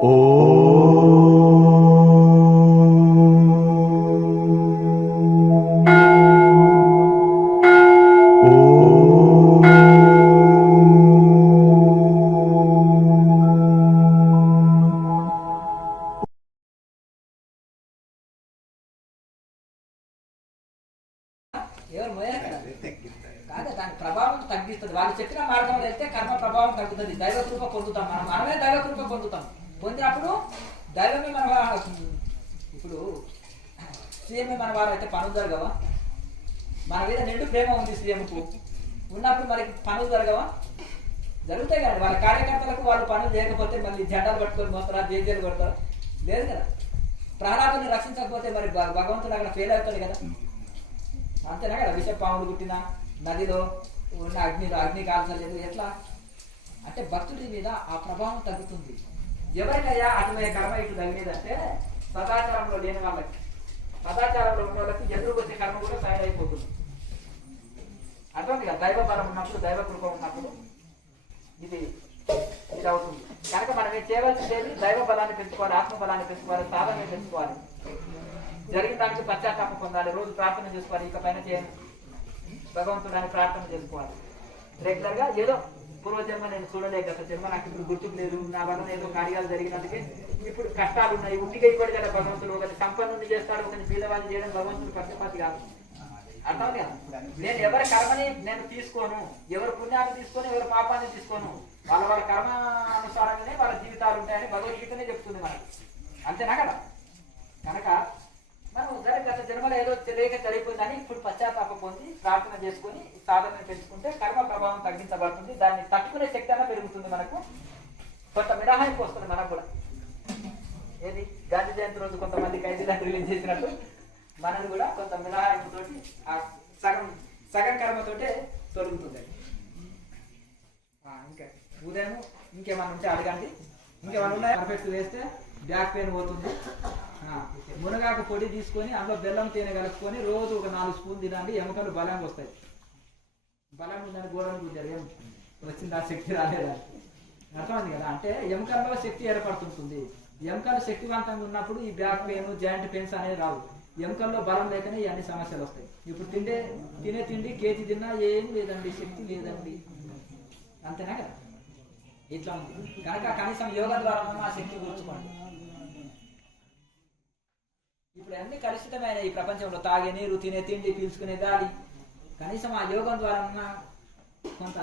ఎవరు మోయాలి కాదు, దాని ప్రభావం తగ్గిస్తుంది. వాళ్ళు చెప్పిన మార్గంలో వెళ్తే కర్మ ప్రభావం తగ్గుతుంది, దైవ కృప పొందుతాం. మనమే దైవ కృప పొందుతాం. పొందినప్పుడు దైవమే మన ఇప్పుడు సీఎంఏ మన వారు అయితే పనులు జరగవా? మన మీద నిండు ప్రేమ ఉంది సీఎంకు ఉన్నప్పుడు మరి పనులు జరగవా? జరుగుతాయి కదా. వాళ్ళ కార్యకర్తలకు వాళ్ళు పనులు చేయకపోతే మళ్ళీ జెండాలు పట్టుకొని పోతారా, జేజేలు కొడతారా? లేదు కదా. ప్రహ్లాదుని రక్షించకపోతే మరి భగవంతుడు అక్కడ ఫెయిల్ అవుతాడు కదా. అంతేనా కదా. విషపాములు పుట్టిన నదిలో ఉన్న అగ్ని కాల్చలేదు. ఎట్లా అంటే భక్తుడి మీద ఆ ప్రభావం తగ్గుతుంది. ఎవరికయ్యా అటువైపు కర్మ ఇటు తగిలేదంటే సదాచారంలో లేని వాళ్ళకి, సదాచారంలో ఉన్న వాళ్ళకి ఎదురు వచ్చే కర్మ కూడా సైడ్ అయిపోతుంది. అర్థం కదా. దైవ బలం ఉన్నప్పుడు, దైవ కృప ఉన్నప్పుడు ఇది అవుతుంది. కనుక మనం ఏం చేయవలసింది? దైవ బలాన్ని పెంచుకోవాలి, ఆత్మ బలాన్ని పెంచుకోవాలి, సాధన పెంచుకోవాలి, జరిగిన దానికి పశ్చాత్తాపం పొందాలి, రోజు ప్రార్థన చేసుకోవాలి. ఇక పైన చేయను భగవంతుడాన్ని ప్రార్థన చేసుకోవాలి రెగ్యులర్ గా. ఏదో పూర్వజన్మ నేను చూడలేక గత జన్మ నాకు ఇప్పుడు గుర్తుకు లేదు, నా వలన ఏదో కార్యాలు జరిగినందుకే ఇప్పుడు కష్టాలు ఉన్నాయి. ఉట్టిగా ఇవ్వడు కదా భగవంతుడు. ఒకటి సంపన్నుని చేస్తాడు, ఒకటి బీదవాన్ని చేయడం భగవంతుడు పక్షపాతి కాదు. అర్థం కదా. నేను ఎవరి కర్మని నేను తీసుకోను, ఎవరి పుణ్యాన్ని తీసుకోను, ఎవరి పాపాన్ని తీసుకోను. వాళ్ళ కర్మ అనుసారంగానే వాళ్ళ జీవితాలు ఉంటాయని భగవద్గీతనే చెప్తుంది మనకి. అంతేనా కదా. కనుక మనం గత జన్మలో ఏదో తెలియక జరిగిపోయిందని ఇప్పుడు పశ్చాత్తాపం పొంది ప్రార్థన చేసుకుని సాధన పెంచుకుంటే కర్మ ప్రభావం తగ్గించబడుతుంది. దాన్ని తట్టుకునే శక్తి అన్న పెరుగుతుంది. మనకు కొంత మినహాయింపు వస్తుంది. మనకు కూడా ఏది గాంధీ జయంతి రోజు కొంతమంది ఖైదీలను రిలీజ్ చేసినట్టు మనది కూడా కొంత మినహాయింపుతోటి ఆ సగం కర్మతోటే తొలుగుతుంది. ఇంకా ఉదయం ఇంకేమన్నా ఉంటే అడగండి. ఇంకేమన్నా ఉన్నాయి పర్ఫెక్ట్ వేస్తే బ్యాక్ పెయిన్ పోతుంది. మునగాకు పొడి తీసుకొని అందులో బెల్లం తేనె కలుపుకొని రోజు ఒక 4 స్పూన్ తినండి. ఎముకలు బలంగా వస్తాయి. బలం ఉందని గోడను గుంజారు, ఏం వచ్చింది ఆ శక్తి రాలేదా? అర్థమైంది కదా. అంటే ఎముకల్లో శక్తి ఏర్పడుతుంటుంది. ఎముకలు శక్తివంతంగా ఉన్నప్పుడు ఈ బ్యాక్ పెయిన్, జాయింట్ పెయిన్స్ అనేది రావు. ఎముకల్లో బలం లేకనే ఇవన్నీ సమస్యలు వస్తాయి. ఇప్పుడు తినే తిండి కేజీ తిన్నా ఏం లేదండి, శక్తి లేదండి. అంతేనా కదా. ఇట్లా ఉంది కనుక కనీసం యోగా ద్వారా ఆ శక్తి కూర్చుకోండి. ఇప్పుడు అన్ని కలుషితమైన ఈ ప్రపంచంలో తాగే నీరు, తినే తిండి, పీల్చుకునే గాలి, కనీసం ఆ యోగం ద్వారా కొంత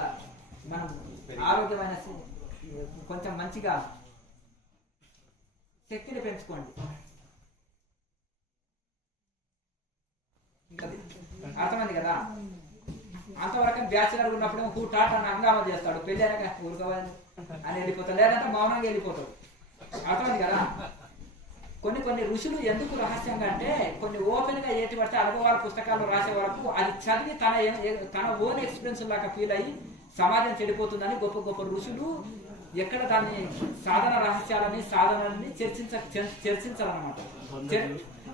మనం ఆరోగ్యమైన కొంచెం మంచిగా శక్తిని పెంచుకోండి. అర్థమైంది కదా. అంతవరకు బ్యాచులర్ ఉన్నప్పుడు టాటా హంగామా చేస్తాడు, పెళ్ళి అనగా ఊరుకోవాలి అని వెళ్ళిపోతాడు, లేదంటే మౌనంగా వెళ్ళిపోతాడు. అర్థమైంది కదా. కొన్ని ఋషులు ఎందుకు రహస్యంగా అంటే కొన్ని ఓపెన్ గా ఏటి పడితే అనుభవాల పుస్తకాలు రాసే వరకు అది చదివి తన ఓన్ ఎక్స్పీరియన్స్ లాగా ఫీల్ అయ్యి సమాజం చెడిపోతుందని గొప్ప ఋషులు ఎక్కడ దాన్ని సాధన రహస్యాలని సాధనని చర్చించాలన్నమాట.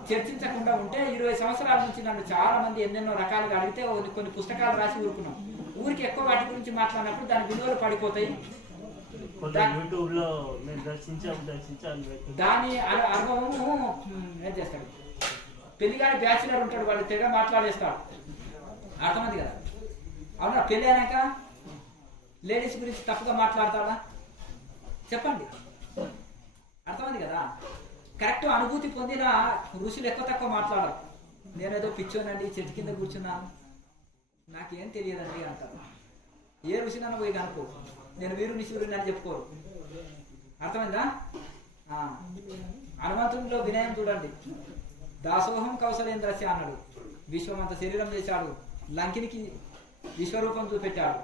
చర్చించకుండా ఉంటే 20 సంవత్సరాల నుంచి నన్ను చాలా మంది ఎన్నెన్నో రకాలుగా అడిగితే కొన్ని పుస్తకాలు రాసి ఊరుకున్నాం. ఊరికి ఎక్కువ వాటి గురించి మాట్లాడినప్పుడు దాని విలువలు పడిపోతాయి. దాని అనుభవము ఏం చేస్తాడు, పెళ్లిగాని బ్యాచులర్ ఉంటాడు, వాళ్ళు తెగ మాట్లాడేస్తాడు. అర్థమైంది కదా. అవునా, పెళ్ళి అయినాక లేడీస్ గురించి తప్పుగా మాట్లాడతాడా చెప్పండి. అర్థమైంది కదా. కరెక్ట్ అనుభూతి పొందిన ఋషులు ఎక్కువ తక్కువ మాట్లాడరు. నేనేదో పిచ్చోనండి, చెట్టు కింద కూర్చున్నాను, నాకేం తెలియదండి అంటారు. ఏ ఋషినన్నా పోయి కనుకో, నేను వీరుని శివుడిని అని చెప్పుకోరు. అర్థమైందా. హనుమంతుడిలో వినయం చూడండి. దాసోహం కౌశలేంద్రస్య అన్నాడు. విశ్వమంత శరీరం చేశాడు, లంకినికి విశ్వరూపం చూపెట్టాడు,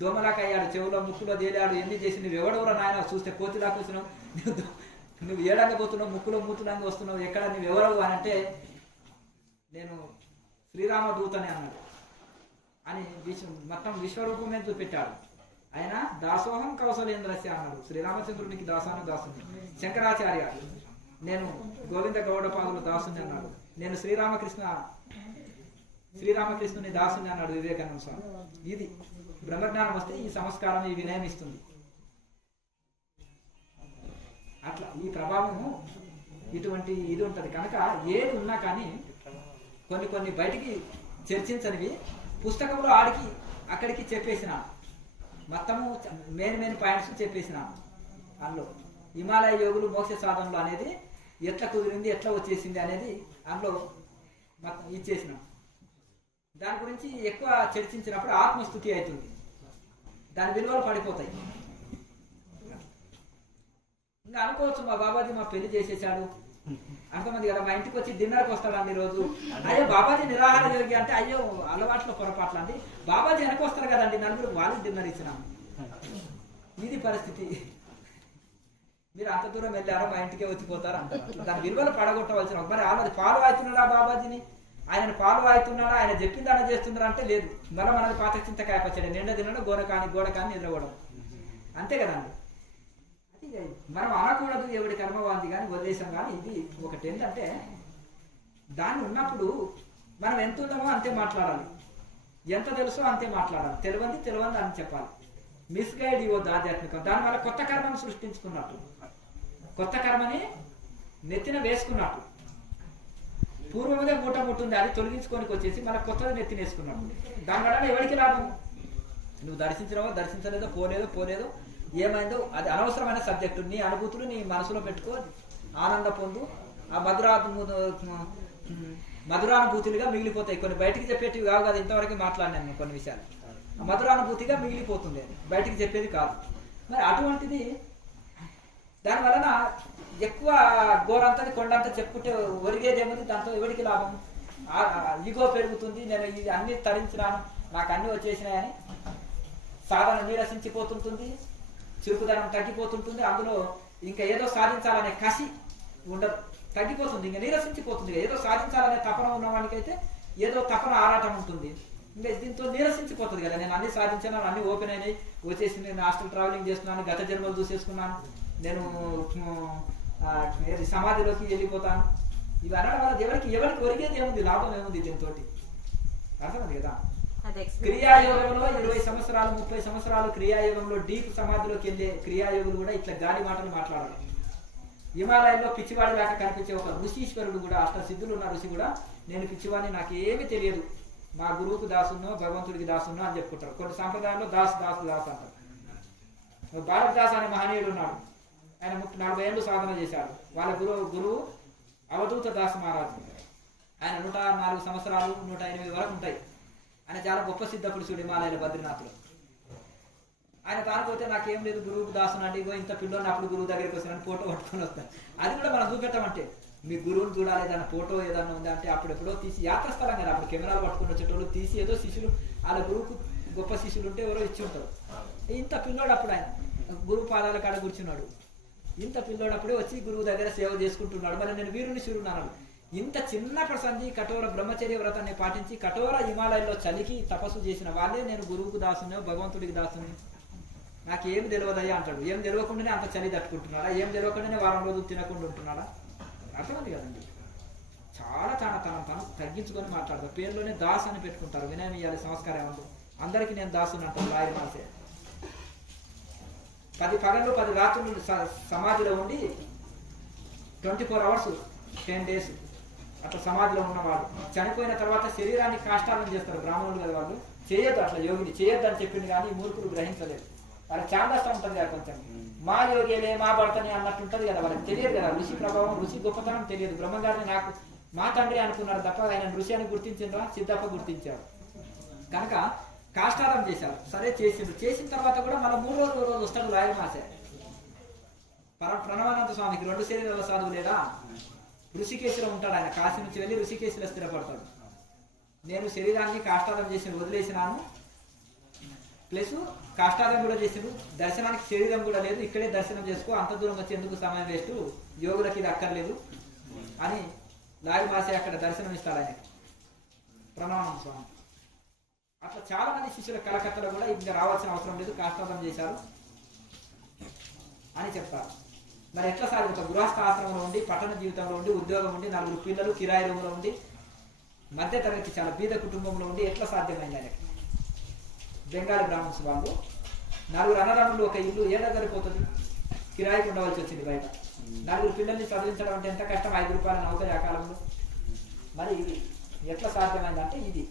దోమలాక అయ్యాడు, చెవులో ముక్కులో తేలాడు, ఎన్ని చేసి నువ్వు ఎవడెవరో నాయన చూస్తే కోతిలా కూర్చున్నావు, నువ్వు ఏడంగా పోతున్నావు, ముక్కులో మూతులంగా వస్తున్నావు, ఎక్కడ నువ్వు ఎవరవు అని అంటే నేను శ్రీరామ దూతని అన్నాడు అని మొత్తం విశ్వరూపమే చూపెట్టాడు. ఆయన దాసోహం కౌశలేంద్రస్య అన్నాడు. శ్రీరామచంద్రునికి దాసాను దాసుని. శంకరాచార్య నేను గోవింద గౌడపాదుల దాసుని అన్నాడు. నేను శ్రీరామకృష్ణుని దాసుని అన్నాడు వివేకానంద స్వామి. ఇది బ్రహ్మజ్ఞానం వస్తే ఈ సంస్కారం, ఈ వినయం ఇస్తుంది. అట్లా అట్లా ఈ ప్రభావము ఇటువంటి ఇది ఉంటుంది కనుక ఏది ఉన్నా కానీ కొన్ని బయటికి చర్చించనివి పుస్తకంలో ఆడికి అక్కడికి చెప్పేసిన మొత్తము మెయిన్ పాయింట్స్ చెప్పేసిన అందులో హిమాలయ యోగులు మోక్ష సాధనలు అనేది ఎట్లా కుదిరింది ఎట్లా వచ్చేసింది అనేది అందులో మొత్తం ఇచ్చేసిన దాని గురించి ఎక్కువ చర్చించినప్పుడు ఆత్మస్థుతి అవుతుంది, దాని విలువలు పడిపోతాయి. ఇంకా అనుకోవచ్చు మా బాబాజీ మా పెళ్లి చేసేసాడు అంతమంది కదా, మా ఇంటికి వచ్చి డిన్నర్కి వస్తాడండి రోజు. అయ్యో బాబాజీ నిరాహార యోగి అంటే అయ్యో అలవాట్లో పొరపాట్లు అండి, బాబాజీ వెనక వస్తారు కదండి నలుగురు వాళ్ళకి డిన్నర్ ఇచ్చినాము. ఇది పరిస్థితి. మీరు అంత దూరం వెళ్ళారో మా ఇంటికే వచ్చిపోతారు అంటారు. దాని విలువలు పడగొట్టవలసిన మరి వాళ్ళది ఫాలో అవుతున్నాడా బాబాజీని, ఆయన ఫాలో అవుతున్నాడా, ఆయన చెప్పిందానే చేస్తున్నారా అంటే లేదు. మళ్ళీ మనది పాత చింతకాయ పచ్చడి నిండా తినడం గోడ కాని నిద్రపోవడం అంతే కదండి. అది మనం అనకూడదు ఎవడి కర్మవాంది కానీ వదిలేసాం. కానీ ఇది ఒకటి ఏంటంటే దాన్ని ఉన్నప్పుడు మనం ఎంత ఉన్నామో అంతే మాట్లాడాలి, ఎంత తెలుసో అంతే మాట్లాడాలి, తెలియంది అని చెప్పాలి. మిస్గైడ్ ఇవ్వద్దు ఆధ్యాత్మికం. దానివల్ల కొత్త కర్మను సృష్టించుకున్నట్టు, కొత్త కర్మని నెత్తిన వేసుకున్నట్టు. పూర్వముదే మూట ముట్టుంది అది తొలగించుకోనికి వచ్చేసి మళ్ళీ కొత్తది నెత్తిన వేసుకున్నట్టు. దానివల్ల ఎవరికి లాభం? నువ్వు దర్శించలేదో పోలేదో ఏమైందో అది అనవసరమైన సబ్జెక్టు. నీ అనుభూతులు నీ మనసులో పెట్టుకో, ఆనంద పొందు. ఆ మధురానుభూతులుగా మిగిలిపోతాయి. కొన్ని బయటికి చెప్పేటివి కావు కదా, ఇంతవరకు మాట్లాడినాను కొన్ని విషయాలు. మధురానుభూతిగా మిగిలిపోతుంది, బయటికి చెప్పేది కాదు. మరి అటువంటిది దాని వలన ఎక్కువ గోరంతది కొండంతా చెప్పుకుంటే ఒరిగేదేముంది? దాంతో ఎవరికి లాభం? ఈగో పెరుగుతుంది. నేను ఇది అన్ని తరించినాను, నాకు అన్ని వచ్చేసినాయని సాధన నీరసించిపోతుంటుంది, చురుకుదనం తగ్గిపోతుంటుంది. అందులో ఇంకా ఏదో సాధించాలనే కసి ఉండదు, తగ్గిపోతుంది, ఇంకా నీరసించిపోతుంది. ఏదో సాధించాలనే తపన ఉన్నవాడికైతే ఏదో తపన ఆరాటం ఉంటుంది, ఇంకా దీంతో నీరసించిపోతుంది కదా. నేను అన్ని సాధించాను, అన్ని ఓపెన్ అయినాయి, వచ్చేసి నేను హాస్టల్ ట్రావెలింగ్ చేస్తున్నాను, గత జన్మలు చూసేసుకున్నాను, నేను సమాధిలోకి వెళ్ళిపోతాను. ఇవి అనడం వల్ల ఎవరికి ఒరిగేది ఏముంది? లాభం ఏముంది దీంతో? అర్థమైంది కదా. క్రియాయోగంలో 20 సంవత్సరాలు 30 సంవత్సరాలు క్రియాయోగంలో డీప్ సమాధిలోకి వెళ్ళే క్రియాయోగులు కూడా ఇట్లా గాలి మాటలు మాట్లాడాలి. హిమాలయంలో పిచ్చివాడి దాకా కనిపించే ఒక ఋషీశ్వరుడు కూడా, అష్టసిద్ధులు ఉన్న ఋషి కూడా నేను పిచ్చివాడిని, నాకు ఏమీ తెలియదు, మా గురువుకు దాసున్నో భగవంతుడికి దాసున్నో అని చెప్పుకుంటారు. కొన్ని సంప్రదాయాల్లో దాస్ అంటారు. భారతదాస్ అనే మహనీయుడు ఉన్నాడు, ఆయన 40 ఏళ్ళు సాధన చేశాడు. వాళ్ళ గురువు అవధూత దాస్ మహారాజు. ఆయన 104 సంవత్సరాలు 108 వరకు ఉంటాయి. ఆయన చాలా గొప్ప సిద్ధ పురుషుడు హిమాలయాల బద్రీనాథ్లో. ఆయన తానుకోతే నాకేం లేదు, గురువుకు దాసునండి, ఇగో ఇంత పిల్లోని అప్పుడు గురువు దగ్గరికి వస్తానని ఫోటో పట్టుకొని వస్తాను. అది కూడా మనం చూపెట్టామంటే మీ గురువుని చూడాలి, ఏదైనా ఫోటో ఏదన్నా ఉంది అంటే అప్పుడెప్పుడో తీసి, యాత్రస్థలం కదా అప్పుడు కెమెరాలు పట్టుకుని వచ్చేటోళ్ళు తీసి ఏదో శిష్యులు వాళ్ళ గురువుకు గొప్ప శిష్యులు ఉంటే ఎవరో ఇచ్చి ఉంటారు. ఇంత పిల్లోడు అప్పుడు ఆయన గురువు పాదాల కాడ కూర్చున్నాడు. ఇంత పిల్లోడు అప్పుడే వచ్చి గురువు దగ్గర సేవ చేసుకుంటున్నాడు. మళ్ళీ నేను వీరుని శివుడున్నాను. ఇంత చిన్నప్పటి సంధి కఠోర బ్రహ్మచర్య వ్రతాన్ని పాటించి కఠోర హిమాలయంలో చలికి తపస్సు చేసిన వాళ్ళే నేను గురువుకు దాసునే భగవంతుడికి దాసుని, నాకేమి తెలియదయ్యా అంటాడు. ఏం తెలియకుండానే అంత చలి తట్టుకుంటున్నాడా? ఏం తెలియకుండానే వారం రోజులు తినకుండా ఉంటున్నాడా? అర్థమైంది కదండి. చాలా తను తగ్గించుకొని మాట్లాడతారు. పేరులోనే దాస్ అని పెట్టుకుంటారు. వినయం ఇవ్వాలి, సంస్కారం ఉంది. అందరికీ నేను దాసుని అంటాను. లాయర్ మాసే 10 పగళ్ళు 10 రాత్రులు సమాధిలో ఉండి 24 hours 10 days అట్లా సమాధిలో ఉన్నవాడు చనిపోయిన తర్వాత శరీరాన్ని కాష్టాలను చేస్తారు బ్రాహ్మణులు కదా. వాళ్ళు చేయొద్దు, అట్లా యోగిని చేయొద్దు అని చెప్పింది, కానీ మూర్ఖులు గ్రహించలేదు. వాళ్ళకి ఛాందస్తం ఉంటుంది కదా కొంచెం, మా యోగిలే మా భర్తని అన్నట్టు ఉంటుంది కదా. వాళ్ళకి తెలియదు కదా ఋషి ప్రభావం, ఋషి గొప్పతనం తెలియదు. బ్రహ్మగారిని నాకు మా తండ్రి అనుకున్నారు తప్ప ఆయన ఋషి అని గుర్తించిండ్రా? సిద్ధప్ప గుర్తించారు. కనుక కాష్టారం చేశారు. సరే చేసిండు. చేసిన తర్వాత కూడా మన 3 రోజు వస్తాడు లాయర్ మాసే. ప్రణవానంద స్వామికి 2 శరీరాల సాధువు లేదా? ఋషికేశిలో ఉంటాడు ఆయన. కాశీ నుంచి వెళ్ళి ఋషికేశిలో స్థిరపడతాడు. నేను శరీరాన్ని కాష్టాదం చేసి వదిలేసినాను, ప్లస్ కాష్టాదం కూడా చేసిండు. దర్శనానికి శరీరం కూడా లేదు, ఇక్కడే దర్శనం చేసుకో, అంత దూరం వచ్చి ఎందుకు సమయం వేస్ట్, యోగులకి ఇది అక్కర్లేదు అని లాయర్ మాసే అక్కడ దర్శనం ఇస్తాడు ఆయనకి, ప్రణవానంద స్వామి. అట్లా చాలా మంది శిష్యుల కలకత్తలో కూడా ఇంకా రావాల్సిన అవసరం లేదు, కాష్టాదం చేశారు అని చెప్తారు. మరి ఎట్లా సాధ్యం? గృహస్థ ఆశ్రమంలో ఉండి, పట్టణ జీవితంలో ఉండి, ఉద్యోగం ఉండి, 4 పిల్లలు, కిరాయి రూములో ఉండి, మధ్య తరగతి చాలా బీద కుటుంబంలో ఉండి ఎట్లా సాధ్యమైంది ఆయనకి? బెంగాలీ బ్రాహ్మణ్స్ వాళ్ళు 4 అన్నదమ్ములు, ఒక ఇల్లు ఏడా సరిపోతుంది? కిరాయికి ఉండవలసి వచ్చింది బయట. 4 పిల్లల్ని చదివించడం అంటే ఎంత కష్టం, 5 రూపాయల నౌకరి ఆ కాలంలో. మరి ఇది ఎట్లా సాధ్యమైందంటే ఇది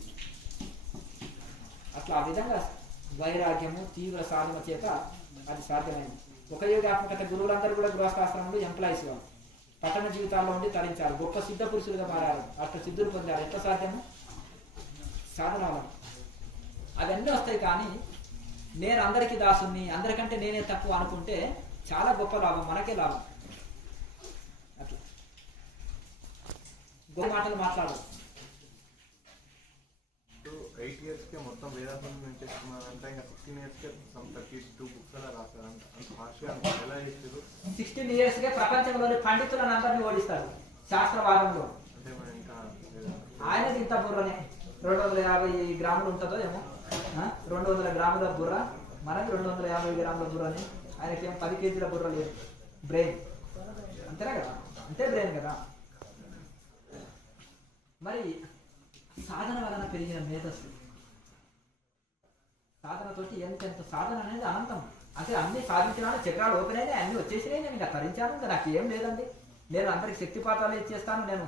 అట్లా ఆ విధంగా వైరాగ్యము తీవ్ర సాధన చేత అది సాధ్యమైంది. ఒక యోగాత్మకత గురువులందరూ కూడా గృహస్థాశ్రమంలో ఎంప్లాయీస్ వాళ్ళు పట్టణ జీవితాల్లో ఉండి తరించారు, గొప్ప సిద్ధ పురుషులుగా మారారు, అట్లా సిద్ధులు పొందారు. ఎంత సాధ్యము? సాధన వల్ల అవన్నీ వస్తాయి. కానీ నేను అందరికీ దాసుని, అందరికంటే నేనే తక్కువ అనుకుంటే చాలా గొప్ప లాభం, మనకే లాభం. అట్లా గొప్ప మాటలు మాట్లాడదు. 8 years కే మొత్తం వేదాంతం చేసుకున్నారంటే ఇంకా 16 years కే 32 books అలా రాశారంట. అంత ఫాస్ట్గా ఎలా చేశారు? 16 years కే ప్రపంచంలోని పండితులను అందరినీ ఓడిస్తారు శాస్త్రవాదంలో. అంటే మనం ఇంకా ఆయనది ఇంత బుర్రనే 250 గ్రాములు ఉంటుందో ఏమో, 200 గ్రాముల బుర్ర, మనకి 250 గ్రాముల బుర్రని. ఆయనకి ఏం 10 కేజీల బుర్ర లేదు, బ్రెయిన్ అంతేనా కదా, అంతే బ్రెయిన్ కదా. మరి సాధన వలన పెరిగిన మేధస్సు, సాధనతోటి ఎంతెంత సాధన అనేది అనంతం. అంటే అన్ని సాధించినాను, చక్రాలు ఓపెన్ అయినాయి, అన్ని వచ్చేసినాయి, నేను ఇంకా తరించాను, ఇంకా నాకు ఏం లేదండి, నేను అందరికి శక్తిపాతాలు ఇచ్చేస్తాను, నేను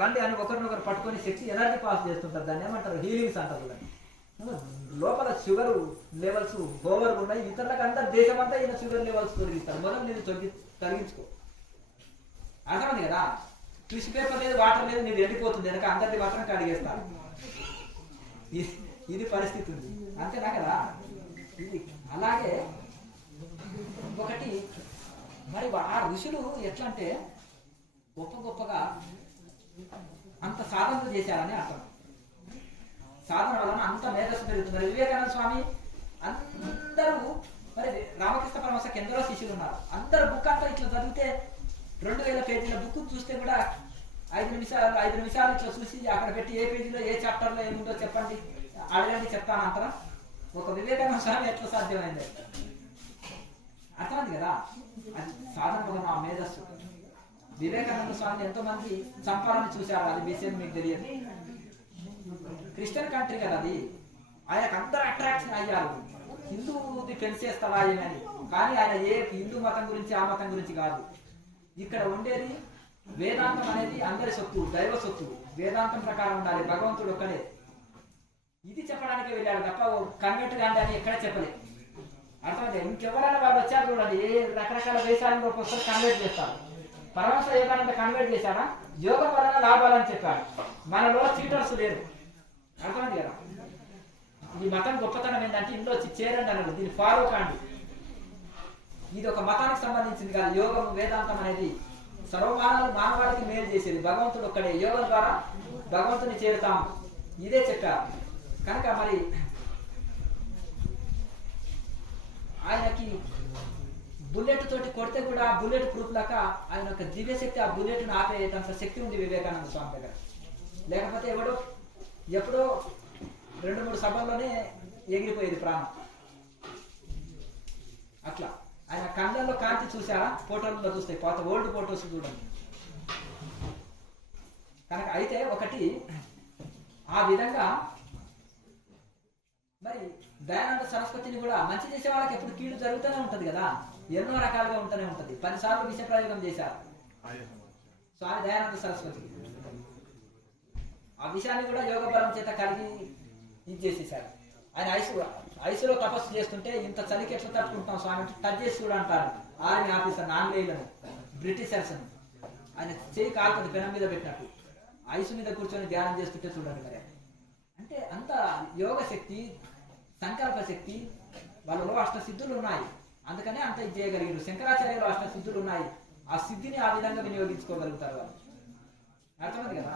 రండి అని ఒకరినొకరు పట్టుకొని శక్తి ఎనర్జీ పాస్ చేస్తుంటారు. దాన్ని ఏమంటారు? హీలింగ్స్ అంటారు. లోపల షుగర్ లెవెల్స్ ఓవర్గా ఉన్నాయి, ఇతరులకు అందరు దేశం అంతా ఈయన షుగర్ లెవెల్స్ తొలగిస్తారు. మొదలు నేను తొలగించుకో, అర్థమైంది కదా. టిష్యూ పేపర్ లేదు, వాటర్ లేదు, నేను ఎండిపోతుంది, వెనక అందరిది మాత్రం కడిగేస్తాను. ఇది పరిస్థితి ఉంది, అంతేనా కదా. ఇది అలాగే ఒకటి. మరి ఆ ఋషులు ఎట్లా అంటే గొప్పగా అంత సాధనలు చేశారని అర్థం. సాధన వలన అంత మేధస్సు పెరుగుతుంది. వివేకానంద స్వామి అందరూ, మరి రామకృష్ణ పరమహంసకి ఎందరో శిష్యులు ఉన్నారు. అందరూ బుక్ అంతా ఇట్లా చదివితే 2000 పేజీల బుక్ చూస్తే కూడా 5 నిమిషాలు ఇట్లా చూసి అక్కడ పెట్టి ఏ పేజీలో ఏ చాప్టర్లో ఏముందో చెప్పండి, అడగండి, చెప్తాను అంతరం. ఒక వివేకానంద స్వామి ఎట్లా సాధ్యమైంది? అర్థమైంది కదా. అది సాధన వలన ఆ మేధస్సు. వివేకానంద స్వామిని ఎంతో మంది చంపాలని చూశారు, అది విషయం మీకు తెలియదు. క్రిస్టియన్ కంట్రీ కదా అది, ఆయనకు అందరూ అట్రాక్షన్ అయ్యారు, హిందూది పెళ్లి చేస్తాడా ఏమని. కానీ ఆయన ఏ హిందూ మతం గురించి ఆ మతం గురించి కాదు. ఇక్కడ ఉండేది వేదాంతం అనేది అందరి సొత్తు, దైవ సొత్తు. వేదాంతం ప్రకారం ఉండాలి, భగవంతుడు ఒక్కడే. ఇది చెప్పడానికి వెళ్ళాడు తప్ప కన్వర్ట్ కాండి అని ఎక్కడ చెప్పలేదు. అర్థమైతే. ఇంకెవరైనా వాళ్ళు వచ్చారు చూడండి, ఏ రకరకాల వేషాలలో వస్తారు, కన్వర్ట్ చేస్తారు. పరమహంస యోగానంద కన్వర్ట్ చేశాడా? యోగం వలన లాభాలని చెప్పాడు. మనలో చీటర్స్ లేరు, అర్థమైంది కదా. ఈ మతం గొప్పతనం ఏంటంటే ఇందులో వచ్చి చేరండి అన్నారు, దీన్ని ఫాలో కాండి. ఇది ఒక మతానికి సంబంధించింది కాదు. యోగం వేదాంతం అనేది మానవాళికి మేలు చేసేది. భగవంతుడు ఒక్కడే, యోగం ద్వారా భగవంతుని చేరుతాం, ఇదే చెప్పారు. కనుక మరి ఆయనకి బుల్లెట్ తోటి కొడితే కూడా బుల్లెట్ ప్రూఫ్ లాక ఆయన ఒక దివ్యశక్తి, ఆ బుల్లెట్ను ఆపేటంత శక్తి ఉంది వివేకానంద స్వామి దగ్గర. లేకపోతే ఎప్పుడో 2-3 సభల్లోనే ఎగిరిపోయేది ప్రాణం. అట్లా ఆయన కళ్ళల్లో కాంతి చూసారా? ఫోటోల్లో చూస్తాయి, పాత ఓల్డ్ ఫోటోస్ చూడండి. కనుక అయితే ఒకటి ఆ విధంగా మరి దయానంద సరస్వతిని కూడా మంచి చేసే వాళ్ళకి ఎప్పుడు కీడు జరుగుతూనే ఉంటది కదా, ఎన్నో రకాలుగా ఉంటూనే ఉంటది. 10 సార్లు విష ప్రయోగం చేశారు స్వామి దయానంద సరస్వతి. ఆ విషయాన్ని కూడా యోగ బలం చేత కలిగి ఇది చేసేసారు. ఆయన ఐసులో తపస్సు చేస్తుంటే ఇంత చలికి ఎట్లా తట్టుకుంటాం స్వామి, టచ్ చేసి చూడంటారు ఆర్మీ ఆఫీసర్ ఆంగ్లేయులను, బ్రిటిషర్స్. ఆయన చేయి కాలుతుంది పెనం మీద పెట్టినట్టు, ఐసు మీద కూర్చొని ధ్యానం చేస్తుంటే చూడండి. మరి అంటే అంత యోగ శక్తి, సంకల్ప శక్తి వాళ్ళలో అష్టసిద్ధులు ఉన్నాయి. అందుకనే అంత ఇది చేయగలిగారు. శంకరాచార్యులు అష్టసిద్ధులు ఉన్నాయి, ఆ సిద్ధిని ఆ విధంగా వినియోగించుకోగలుగుతారు వాళ్ళు. అర్థమైంది కదా.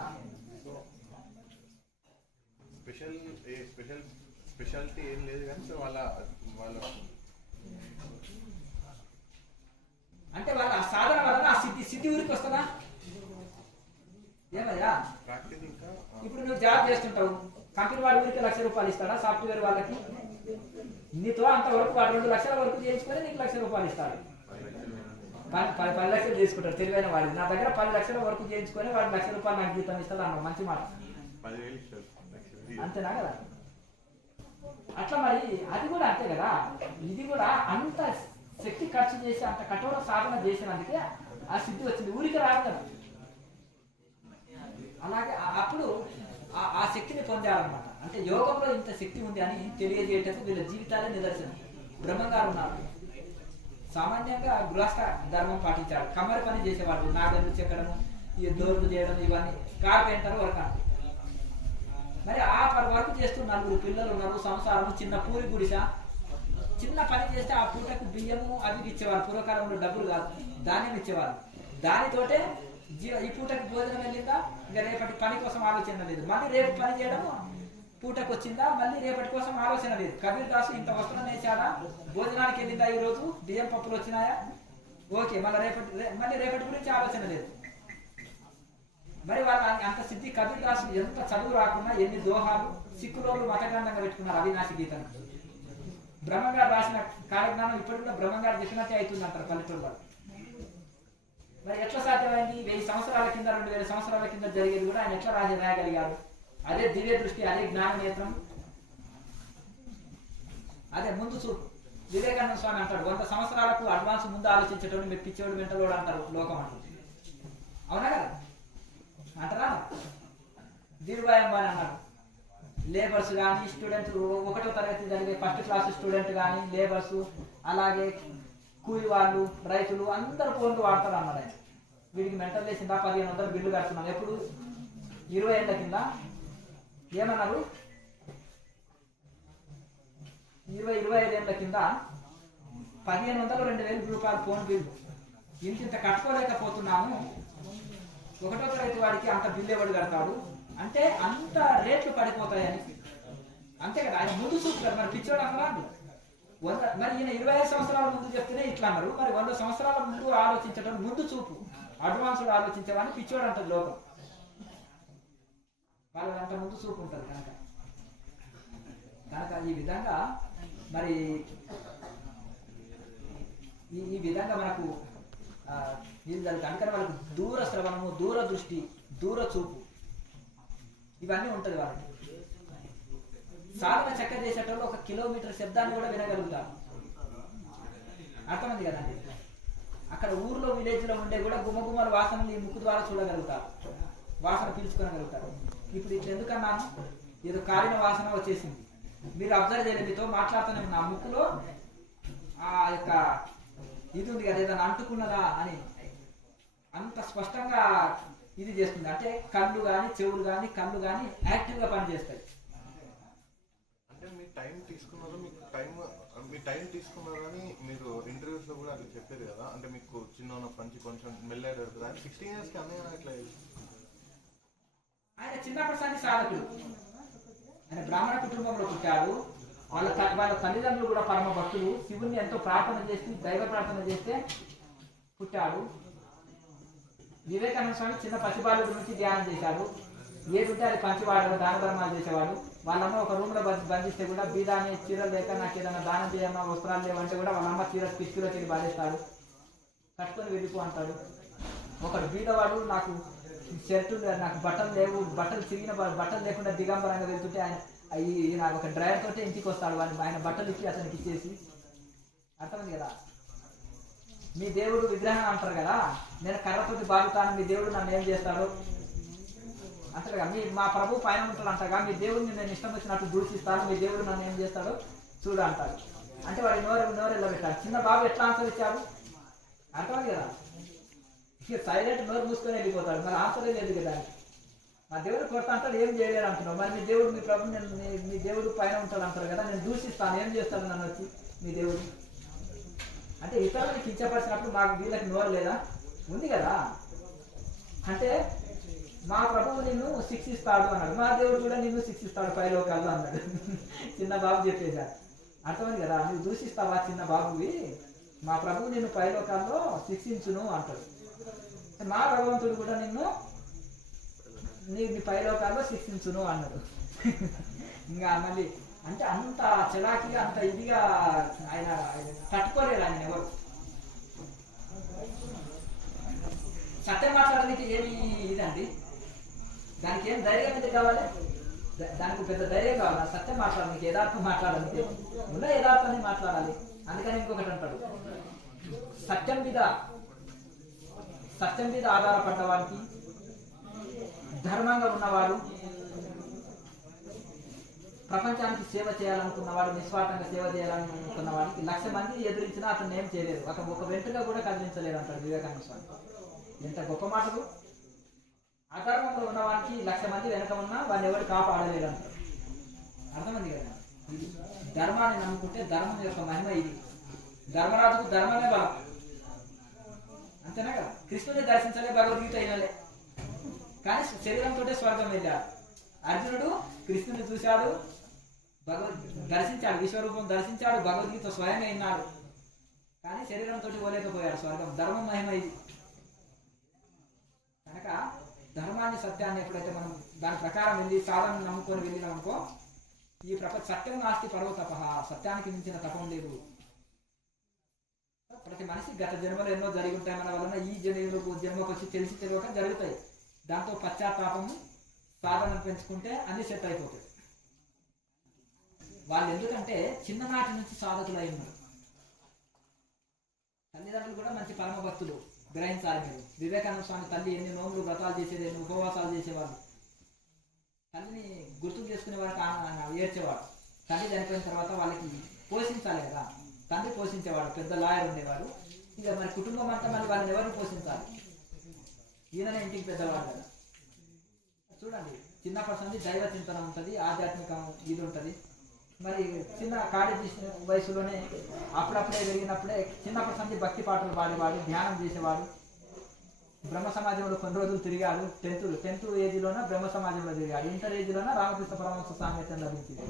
స్పెషాలిటీ ఏం లేదు కానీ వాళ్ళ అంటే వాళ్ళ ఆ సాధన వలన ఆ సిద్ధి ఊరికి వస్తుందా ఏమయ్యా? ఇప్పుడు నువ్వు జాబ్ చేస్తుంటావు, కంపెనీ వాడి ఊరికి 1 లక్ష రూపాయలు ఇస్తాడా? సాఫ్ట్వేర్ వాళ్ళకి నీతో అంతవరకు వాడు 2 లక్షల వరకు చేయించుకొని నీకు 1 లక్ష రూపాయలు ఇస్తాడు. 10 లక్షలు తీసుకుంటాడు తెలివైన వాడు. నా దగ్గర 10 లక్షల వరకు చేయించుకొని వాడు 1 లక్ష రూపాయలు నాకు జీతం ఇస్తాడు అన్న మంచి మాట, అంతేనా కదా. అట్లా మరి అది కూడా అంతే కదా. ఇది కూడా అంత శక్తి ఖర్చు చేసి అంత కఠోర సాధన చేసినందుకే ఆ సిద్ధి వచ్చింది, ఊరికి రాదు కదా. అలాగే అప్పుడు ఆ శక్తిని పొందారనమాట. అంటే యోగంలో ఇంత శక్తి ఉంది అని తెలియజేయటకు వీళ్ళ జీవితాలే నిదర్శనం. బ్రహ్మంగారు ఉన్నారు, సామాన్యంగా గృహస్థ ధర్మం పాటించాడు, కమ్మరి పని చేసేవాళ్ళు, నాగలు చెక్కడము, ఈ డోర్లు చేయడం, ఇవన్నీ కార్పెంటర్ వర్క్ అంటే. మరి ఆ వర్క్ చేస్తూ 4 పిల్లలు ఉన్నారు, సంసారం, చిన్న పూరి గుడిస, చిన్న పని చేస్తే ఆ పూటకు బియ్యము అవి ఇచ్చేవారు. పూర్వకాలంలో డబ్బులు కాదు, ధాన్యం ఇచ్చేవారు. దానితోటే ఈ పూటకు భోజనం వెళ్ళిందా, ఇంకా రేపటి పని కోసం ఆలోచన లేదు, మళ్ళీ రేపు పని చేయడము పూటకు వచ్చిందా, మళ్ళీ రేపటి కోసం ఆలోచన లేదు. కబీర్ దాసు ఇంత వస్త్రం వేసాడా, భోజనానికి వెళ్ళిందా, ఈ రోజు బియ్యం పప్పులు వచ్చినాయా, ఓకే, మళ్ళీ రేపటి గురించి ఆలోచన లేదు. మరి వాళ్ళ అంత సిద్ధి. కబీర్ దాసు ఎంత చదువు రాకున్నా ఎన్ని దోహాలు సిక్కులోళ్ళు మతగ్రంథంగా పెట్టుకున్నారు, అవినాశి గీతను. బ్రహ్మంగారు రాసిన కాలజ్ఞానం ఇప్పుడు కూడా బ్రహ్మంగారు చెప్పినట్టే అవుతుంది అంటారు పల్లెటూరు వాళ్ళు. మరి ఎట్లా సాధ్యమైంది? 1000 సంవత్సరాల కింద 2000 సంవత్సరాల కింద జరిగేది కూడా ఆయన ఎట్లా రాయగలిగారు? అదే దివ్య దృష్టి, అదే జ్ఞాన నేత్రం, అదే ముందు చూపు. వివేకానంద స్వామి అంటాడు, 100 సంవత్సరాలకు అడ్వాన్స్ ముందు ఆలోచించేటోడు మీరు పిచ్చోడు మెంటలోడు అంటారు లోకం అంటుంది. అవునా కదా అంటారా? ధీరుభాయ్ అంబానీ అన్నాడు, లేబర్స్ కానీ స్టూడెంట్స్, 1వ తరగతి జరిగే ఫస్ట్ క్లాస్ స్టూడెంట్ కానీ లేబర్స్, అలాగే కూలి వాళ్ళు, రైతులు అందరు ఫోన్లు వాడతారు అన్నాడు ఆయన. వీడికి మెంటల్ వేసిందా, 1500 బిల్లు కడుతున్నాం. ఎప్పుడు? 20 ఏళ్ళ కింద. ఏమన్నారు? 25 ఏళ్ళ కింద 1500 2000 రూపాయలు ఫోన్ బిల్లు. ఇంత కట్టుకోలేకపోతున్నాము, 1వ తరగతి వాడికి అంత బిల్లు ఎవడు కడతాడు అంటే అంత రేట్లు పడిపోతాయని. అంతే కదా, ఆయన ముందు చూపుతారు. మరి పిచ్చోడు అన్నారు, మరి ఈయన 25 సంవత్సరాల ముందు చెప్తేనే ఇట్లా అన్నారు. మరి 100 సంవత్సరాల ముందు ఆలోచించడం, ముందు చూపు, అడ్వాన్స్డ్ ఆలోచించేవాడిని పిచ్చోడు అంటది లోకం. వాళ్ళకి అంత ముందు చూపు ఉంటుంది కనుక ఈ విధంగా మరి ఈ విధంగా మనకు అందుకని వాళ్ళకు దూర శ్రవణము, దూర దృష్టి, దూర చూపు ఇవన్నీ ఉంటుంది వాళ్ళకి. సాధన చక్క చేసేటప్పుడు 1 కిలోమీటర్ శబ్దాన్ని కూడా వినగలుగుతారు. అర్థమైంది కదండి. అక్కడ ఊర్లో విలేజ్ లో ఉండే కూడా గుమ్మగుమ్మల వాసనలు ఈ ముక్కు ద్వారా చూడగలుగుతారు, వాసన పీల్చుకోగలుగుతారు. ఇప్పుడు ఇట్లా ఎందుకన్నాను, ఏదో కాలిన వాసన వచ్చేసింది, మీరు అబ్జర్వ్ చేయలేదు, మీతో మాట్లాడుతూనే నా ముక్కులో ఆ యొక్క ఇది ఉంది కదా, ఏదైనా అంటుకున్నదా అని అంత స్పష్టంగా ఇది చేస్తుంది. అంటే కళ్ళు కానీ చెవులు కానీ కళ్ళు కానీ యాక్టివ్గా పనిచేస్తాయి. అంటే మీ టైం తీసుకున్నారు, మీ టైం తీసుకున్నారని మీరు ఇంటర్వ్యూస్ లో కూడా అది చెప్పారు కదా. అంటే మీకు చిన్న పంచి కొంచెం మెల్లాడు కదా, 16 years కి అన్నయ్య ఎట్లా? ఆయన చిన్నప్పటి సంది సాధకుడు, ఆయన బ్రాహ్మణ కుటుంబంలో పుట్టాడు. వాళ్ళ తల్లిదండ్రులు కూడా పరమ భక్తులు, శివుణ్ణి ఎంతో ప్రార్థన చేసి దైవ ప్రార్థన చేస్తే పుట్టాడు. వివేకానంద స్వామి చిన్న పసిబాలుడి నుంచి ధ్యానం చేశాడు. ఏదుంటే అది పంచివాడు, దాన ధర్మాలు చేసేవాడు. వాళ్ళమ్మ ఒక రూమ్ లో బంధిస్తే కూడా బీదాన్ని చీరలు లేక నాకు ఏదైనా దానం చేయమ్మా, వస్త్రాలు లేవంటే కూడా వాళ్ళమ్మ చీర పిచ్చిలో చెల్లి బాధేస్తాడు, కట్టుకొని వెళ్ళిపో అంటాడు. ఒకడు బీదవాడు, నాకు షర్టు నాకు బట్టలు లేవు, బట్టలు చిరిగిన బట్టలు లేకుండా దిగంబరంగా వెళ్తుంటే ఆయన నాకు ఒక డ్రైవర్ తోటే ఇంటికి వస్తాడు, ఆయన బట్టలు ఇచ్చి అతనికి ఇచ్చేసి. అర్థమైంది కదా. మీ దేవుడు విగ్రహం అంటారు కదా, నేను కర్రతోటి బాగుతాను, మీ దేవుడు నన్ను ఏం చేస్తాడు అంటారుగా. మా ప్రభు పైన ఉంటాడు అంటారుగా, మీ దేవుడిని నేను ఇష్టం వచ్చినట్టు దూషిస్తాను, మీ దేవుడు నన్ను ఏం చేస్తాడు చూడు అంటాడు. అంటే వాడి నోరు ఎలా పెట్టాడు. చిన్న బాబు ఎట్లా ఆన్సర్ ఇచ్చాడు అర్థమైంది కదా. ఇక సైలెంట్ నోరు మూసుకొని వెళ్ళిపోతాడు, మరి ఆన్సరే లేదు కదా. మా దేవుడు కొడతా అంటాడు, ఏం చేయలేడు అంటున్నావు. మరి మీ దేవుడు, మీ ప్రభు మీ దేవుడు పైన ఉంటాడు అంటారు కదా, నేను దూషిస్తాను, ఏం చేస్తాడు నన్ను వచ్చి మీ దేవుడు అంటే. ఇతరులని కించపరిచినప్పుడు మాకు వీళ్ళకి నోరు లేదా, ఉంది కదా. అంటే మా ప్రభువు నిన్ను శిక్షిస్తాడు అన్నాడు, మా దేవుడు కూడా నిన్ను శిక్షిస్తాడు పైలోకాల్లో అన్నాడు. చిన్న బాబు చెప్పేశాడు. అర్థమైంది కదా. నువ్వు దూషిస్తావా చిన్న బాబువి, మా ప్రభువు నిన్ను పైలోకాల్లో శిక్షించును అంటాడు. మా భగవంతుడు కూడా నిన్ను నీ పైలోకాల్లో శిక్షించును అన్నాడు. ఇంకా మళ్ళీ అంటే అంత చలాకిగా అంత ఇదిగా ఆయన తట్టుకోలేరు ఆయన ఎవరు. సత్యం మాట్లాడడానికి ఏమి ఇదండి, దానికి ఏం ధైర్యం ఎందుకు కావాలి, దానికి పెద్ద ధైర్యం కావాలి. సత్యం మాట్లాడడానికి, యథార్థం మాట్లాడడానికి ఉన్న యథార్థాన్ని మాట్లాడాలి. అందుకని ఇంకొకటి అంటాడు, సత్యం మీద ఆధారపడ్డ వారికి, ధర్మంగా ఉన్నవాడు, ప్రపంచానికి సేవ చేయాలనుకున్నవాడు, నిస్వార్థంగా సేవ చేయాలనుకున్న వాడికి 1,00,000 మంది ఎదురించినా అతను ఏం చేయలేదు, ఒక వెంట్రుగా కూడా కదిలించలేరు అంటాడు వివేకానంద స్వామి. ఎంత గొప్ప మాటలు. అధర్మంలో ఉన్నవాడికి 1,00,000 మంది వెనక ఉన్నా వాడిని ఎవరు కాపాడలేరు అంటారు. అర్థమైంది కదా. ఇది ధర్మాన్ని నమ్ముకుంటే ధర్మం యొక్క మహిమ ఇది. ధర్మరాజుకు ధర్మమే బలం, అంతేనా కదా. కృష్ణుని దర్శించలే, భగవద్గీత అయినలే, కానీ శరీరంతో స్వర్గం వెళ్ళాడు. అర్జునుడు కృష్ణుని చూశాడు, దర్శించాడు, విశ్వరూపం దర్శించాడు, భగవద్గీత స్వయంగా విన్నాడు, కానీ శరీరంతో పోలేకపోయాడు స్వర్గం. ధర్మం మహిమ ఇది. కనుక ధర్మాన్ని, సత్యాన్ని ఎప్పుడైతే మనం దాని ప్రకారం వెళ్ళి సాధన నమ్ముకొని వెళ్ళినాం అనుకో, ఈ ప్రపంచ సత్యం నాస్తి పరవ తప, సత్యానికి మించిన తపం లేదు. ప్రతి మనిషి గత జన్మలో ఎన్నో జరిగి ఉంటాయి, మన వలన ఈ జన్మకు వచ్చి తెలిసి తెలియక జరుగుతాయి. దాంతో పశ్చాత్తాపము, సాధన పెంచుకుంటే అన్ని సెట్ అయిపోతాయి. వాళ్ళు ఎందుకంటే చిన్ననాటి నుంచి సాధకులు అయి ఉన్నారు. తల్లిదండ్రులు కూడా మంచి పరమ భక్తులు, గ్రహించాలి మీరు. వివేకానంద స్వామి తల్లి ఎన్ని నోములు, వ్రతాలు చేసేది, ఎన్ని ఉపవాసాలు చేసేవాళ్ళు. తల్లిని గుర్తుకు చేసుకునే వారికి ఏడ్చేవాడు. తల్లి చనిపోయిన తర్వాత వాళ్ళకి పోషించాలి కదా, తండ్రి పోషించేవాడు, పెద్ద లాయర్ ఉండేవాడు. ఇక మరి కుటుంబం అంతా మరి వాళ్ళని ఎవరిని పోషించాలి? ఈయననే ఇంటికి పెద్దవాడు కదా. చూడండి, చిన్నప్పటి నుంచి దైవ చింతన ఉంటుంది, ఆధ్యాత్మికం ఇది ఉంటుంది. మరి చిన్న కాలేజీ వయసులోనే అప్పుడప్పుడే పెరిగినప్పుడే చిన్నప్పటి నుంచి భక్తి పాటలు పాడేవాడు, ధ్యానం చేసేవాడు. బ్రహ్మ సమాజంలో కొన్ని రోజులు తిరిగాడు. టెన్త్ ఏజ్లోనే బ్రహ్మ సమాజంలో తిరిగాడు. ఇంటర్ ఏజ్లోనే రామకృష్ణ పరమహంస సాంగత్యం లభించింది.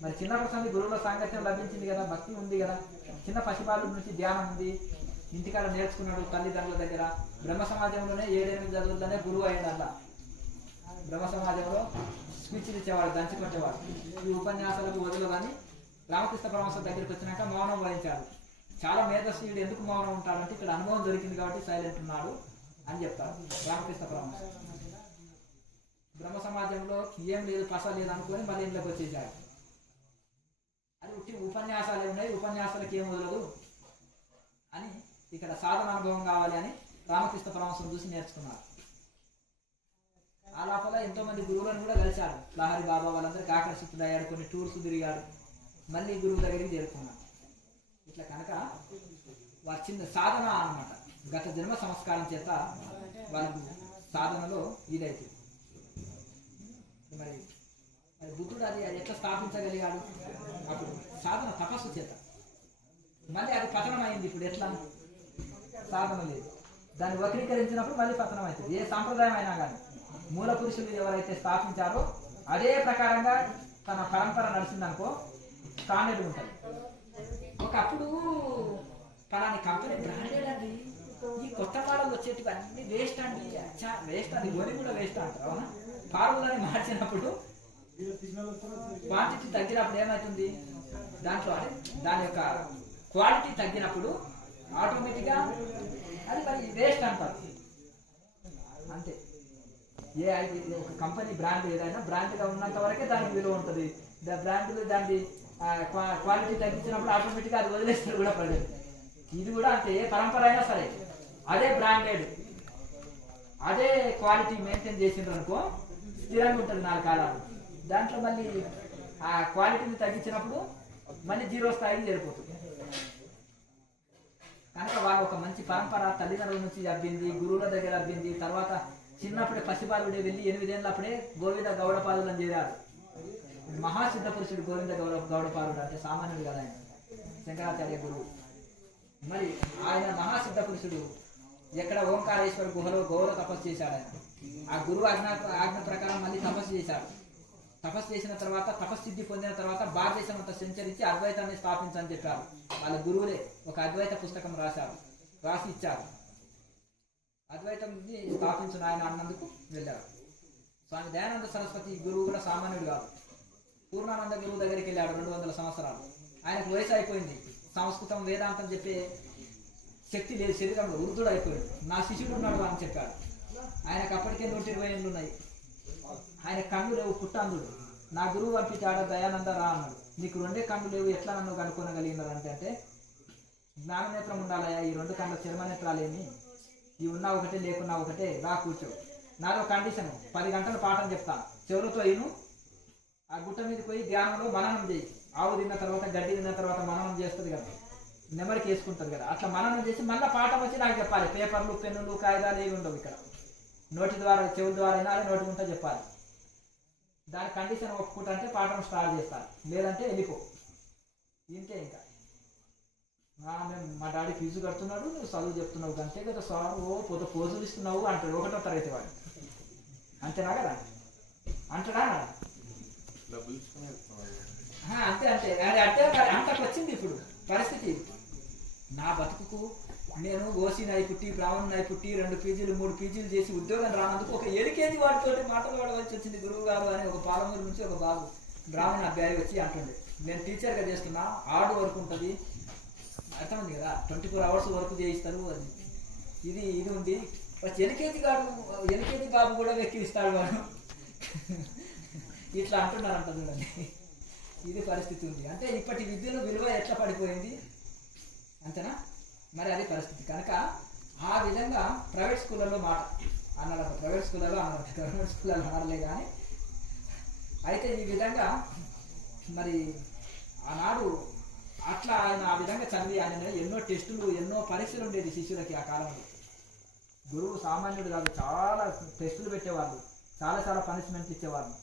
మరి చిన్నప్పటి నుంచి గురువుల సాంగత్యం లభించింది కదా, భక్తి ఉంది కదా. చిన్న పసిబాలు నుంచి ధ్యానం ఉంది, ఇంటికాడ నేర్చుకున్నాడు తల్లిదండ్రుల దగ్గర. బ్రహ్మ సమాజంలోనే 7-8 చదువులనే గురువు అయ్యాడు. అలా బ్రహ్మ సమాజంలో స్పీచ్లు ఇచ్చేవాడు, దంచి కొట్టేవాడు. ఈ ఉపన్యాసాలకు వదులు కానీ రామకృష్ణ పరమహంస దగ్గరికి వచ్చినాక మౌనం వహించాడు. చాలా మేధస్సుడు ఎందుకు మౌనం ఉంటాడంటే ఇక్కడ అనుభవం దొరికింది కాబట్టి సైలెంట్ ఉన్నాడు అని చెప్తాడు రామకృష్ణ పరమహంస. బ్రహ్మ సమాజంలో ఏం లేదు, పస లేదు అనుకొని మళ్ళీ ఇంట్లోకి వచ్చేసాడు. అది ఉట్టి ఉపన్యాసాలు ఉన్నాయి, ఉపన్యాసాలకు ఏం వదలదు అని ఇక్కడ సాధన అనుభవం కావాలి అని రామకృష్ణ పరమహంసను చూసి నేర్చుకున్నారు. ఆ లోపల ఎంతో మంది గురువులను కూడా కలిశాడు. లహరి బాబా వాళ్ళందరికీ ఆకర్షితుడయ్యాడు, కొన్ని టూర్స్ తిరిగాడు, మళ్ళీ గురువు దగ్గరికి చేరుకున్నాడు. ఇట్లా కనుక వచ్చింది సాధన అన్నమాట. గత జన్మ సంస్కారం చేత వాళ్ళకు సాధనలో ఇదైతే మరి బుద్ధుడు అది ఎట్లా స్థాపించగలిగాడు? అప్పుడు సాధన తపస్సు చేత. మళ్ళీ అది పతనం అయింది. ఇప్పుడు ఎట్లా? సాధన లేదు, దాన్ని వక్రీకరించినప్పుడు మళ్ళీ పతనం అవుతుంది. ఏ సాంప్రదాయం అయినా కానీ మూల పురుషులు ఎవరైతే స్థాపించారో అదే ప్రకారంగా తన పరంపర నడిచిందనుకో స్టాండర్డ్ ఉంటుంది. ఒకప్పుడు పలాని కంపెనీ బ్రాండెడ్ అండి, ఈ కొత్త మోడల్ వచ్చేటివి అన్ని వేస్ట్ అండి, వేస్ట్ అండి, కొని కూడా వేస్ట్ అంటారు. అవునా? ఫార్ములాని మార్చినప్పుడు క్వాంటిటీ తగ్గినప్పుడు ఏమవుతుంది? దాంట్లో దాని యొక్క క్వాలిటీ తగ్గినప్పుడు ఆటోమేటిక్గా అది మరి వేస్ట్ అంటారు. అంతే. ఒక కంపెనీ బ్రాండ్ ఏదైనా బ్రాండ్గా ఉన్నంత వరకే దానికి విలువ ఉంటుంది. బ్రాండ్లు దాన్ని క్వాలిటీ తగ్గించినప్పుడు ఆటోమేటిక్గా అది వదిలేస్తారు కూడా పడలేదు. ఇది కూడా అంతే. ఏ పరంపర అయినా సరే అదే బ్రాండెడ్, అదే క్వాలిటీ మెయింటైన్ చేసిండ్రు అనుకో స్థిరంగా ఉంటుంది 4 కాలాలు. దాంట్లో మళ్ళీ ఆ క్వాలిటీని తగ్గించినప్పుడు మళ్ళీ 0 స్థాయికి చేరిపోతుంది. కనుక వాళ్ళు ఒక మంచి పరంపర తల్లిదండ్రుల నుంచి అబ్బింది, గురువుల దగ్గర అబ్బింది. తర్వాత చిన్నప్పుడే పసిబాలుడే వెళ్ళి 8 ఏళ్ళప్పుడే గోవింద గౌడపాదులను చేరారు. మహాసిద్ధ పురుషుడు గోవింద గౌడపాదుడు అంటే సామాన్యుడు కదా ఆయన, శంకరాచార్య గురువు. మరి ఆయన మహాసిద్ధ పురుషుడు ఎక్కడ ఓంకారేశ్వర గుహలో గౌరవ తపస్సు చేశాడు. ఆయన ఆ గురువు ఆజ్ఞ ప్రకారం మళ్ళీ తపస్సు చేశాడు. తపస్సు చేసిన తర్వాత తపస్సిద్ధి పొందిన తర్వాత భారతదేశం అంతా సంచరించి అద్వైతాన్ని స్థాపించని చెప్పారు. వాళ్ళ గురువులే ఒక అద్వైత పుస్తకం రాసి ఇచ్చారు. అద్వైతం స్థాపించిన ఆయన అన్నందుకు వెళ్ళారు. స్వామి దయానంద సరస్వతి గురువు కూడా సామాన్యుడు కాదు. పూర్ణానంద గురువు దగ్గరికి వెళ్ళాడు 200 సంవత్సరాలు. ఆయనకు వయసు అయిపోయింది. సంస్కృతం వేదాంతం చెప్పే శక్తి లేదు శరీరంలో, వృద్ధుడు అయిపోయాడు. నా శిష్యుడు ఉన్నాడు అని చెప్పాడు. ఆయనకు అప్పటికే 120 ఏళ్ళు ఉన్నాయి. ఆయన కళ్ళు లేవు, పుట్టాంధుడు. నా గురువు పంపించాడు, దయానంద రా అన్నాడు. నీకు 2 కళ్ళు లేవు, ఎట్లా నన్ను కనుక్కోగలిగినారు అంటే జ్ఞాననేత్రం ఉండాలయా, ఈ 2 కళ్ళ చర్మనేత్రాలు ఏమి, ఇవి ఉన్నా ఒకటే లేకున్నా ఒకటే, రా కూర్చో. నాదో కండిషన్, 10 గంటలు పాఠం చెప్తాను, చెవులతో ఇను, ఆ గుట్ట మీదకి పోయి ధ్యానంలో మననం చేయి. ఆవు తిన్న తర్వాత గడ్డి తిన్న తర్వాత మననం చేస్తుంది కదా, నెమరికి వేసుకుంటుంది కదా, అట్లా మననం చేసి మళ్ళీ పాఠం వచ్చి నాకు చెప్పాలి. పేపర్లు పెన్నులు కాగితాలు ఏమి ఉండవు ఇక్కడ, నోటి ద్వారా చెవుల ద్వారా అయినా నోటి ఉంటే చెప్పాలి. దాని కండిషన్ ఒప్పుకుంటా అంటే పాఠం స్టార్ట్ చేస్తాను, లేదంటే వెళ్ళిపో. ఇంతే ఇంకా. మేము మా డాడీ ఫీజు కడుతున్నాడు, నువ్వు చదువు చెప్తున్నావు అంతే కదా సార్, పొద్దు పోజులు ఇస్తున్నావు అంటాడు 1వ తరగతి వాడు. అంతేనా కదా, అంటాడా? అంతే అంతే అంటే అంతకు వచ్చింది ఇప్పుడు పరిస్థితి. నా బతుకుకు నేను ఓసీనై పుట్టి బ్రాహ్మణునై పుట్టి 2 పీజీలు 3 పీజీలు చేసి ఉద్యోగం రానందుకు ఒక ఎల్కేజీ వాటితో మాటలు పడవలసి వచ్చింది. గురువు గారు అని ఒక పాలమూరు నుంచి ఒక బాబు బ్రాహ్మణ అబ్బాయి వచ్చి అంటుండే, నేను టీచర్గా చేస్తున్నా, హార్డ్ వర్క్ ఉంటుంది, అర్థమైంది కదా, 24 అవర్స్ వర్క్ చేయిస్తారు, అది ఇది ఉంది. ఎల్కేజీ బాబు కూడా వెక్కిరిస్తాడు వాడు. ఇట్లా అంటున్నారంట చూడండి, ఇది పరిస్థితి ఉంది. అంటే ఇప్పటి విద్యలో విలువ ఎట్లా పడిపోయింది, అంతేనా? మరి అది పరిస్థితి. కనుక ఆ విధంగా ప్రైవేట్ స్కూళ్ళలో మాట అన్నారంట, ప్రైవేట్ స్కూళ్ళలో అన్నారంట, గవర్నమెంట్ స్కూళ్ళలో అనలే. కానీ అయితే ఈ విధంగా మరి ఆనాడు అట్లా ఆయన ఆ విధంగా చదివి ఆయన ఎన్నో టెస్టులు ఎన్నో పరీక్షలు ఉండేది శిష్యులకి ఆ కాలంలో. గురువు సామాన్యుడు కాదు, చాలా టెస్టులు పెట్టేవాళ్ళు, చాలా పనిష్మెంట్ ఇచ్చేవాళ్ళు.